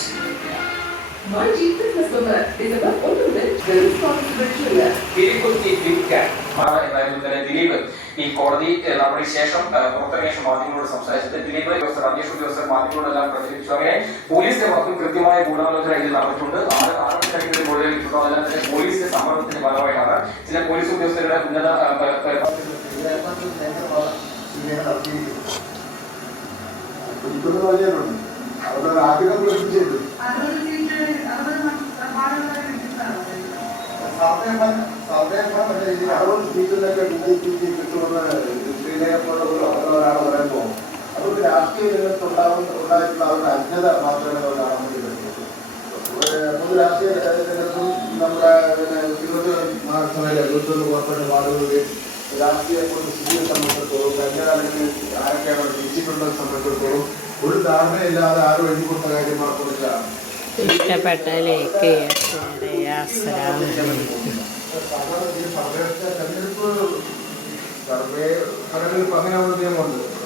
My chief business number is about ultimate responsibility. Dileep ഈ കോടതി നമ്മുടെ ശേഷം പുറത്തിറങ്ങിയ ശേഷം മാധ്യമങ്ങളോട് സംസാരിച്ചത് ദിലീപ് അന്വേഷണ ഉദ്യോഗസ്ഥർ മാധ്യമങ്ങളോടെല്ലാം പ്രചരിച്ചു. അങ്ങനെ പോലീസിന്റെ ഭാഗത്തും കൃത്യമായ ഗൂഢാലോചന ഇതിൽ നടന്നിട്ടുണ്ട്. ആരോഗ്യ കൂടുതൽ അതെല്ലാം തന്നെ പോലീസിന്റെ സമ്മർദ്ദത്തിന്റെ ഭാഗമായിട്ടാണ് ചില പോലീസ് ഉദ്യോഗസ്ഥരുടെ ഉന്നത അവരുടെ ആഗ്രഹം പ്രകടിപ്പിച്ചത് അറുപത് സീറ്റിലൊക്കെ BJP കിട്ടുമെന്ന് ശ്രീലയെ പോലെ ഒരാൾ പറയുമ്പോൾ അതൊക്കെ രാഷ്ട്രീയ രംഗത്തുണ്ടായിട്ടുള്ള അവരുടെ അജ്ഞത മാത്രമേ അവർ കാണാൻ വേണ്ടി പറ്റുള്ളൂ. പൊതു രാഷ്ട്രീയ രംഗത്തും നമ്മുടെ മഹാസഭയിലെ 71 കോർപ്പറേറ്റ് വാർഡുകളിൽ രാഷ്ട്രീയ സ്ഥിതിയെ സംബന്ധിച്ചിടത്തോളം കഴിഞ്ഞ കാലങ്ങളിൽ ആരൊക്കെയാണ് അവിടെ ജയിച്ചിട്ടുള്ളത് സംബന്ധിച്ചിടത്തോളം ഒരു ധാരണയില്ലാതെ ആരും എഴുതി കൊടുത്ത കാര്യം മറക്കൊടുക്കുകയാണ്. ഇഷ്ടപ്പെട്ടതിലേക്ക് തെരഞ്ഞെടുപ്പ് അങ്ങനെ ഒരു നിയമമുണ്ട്.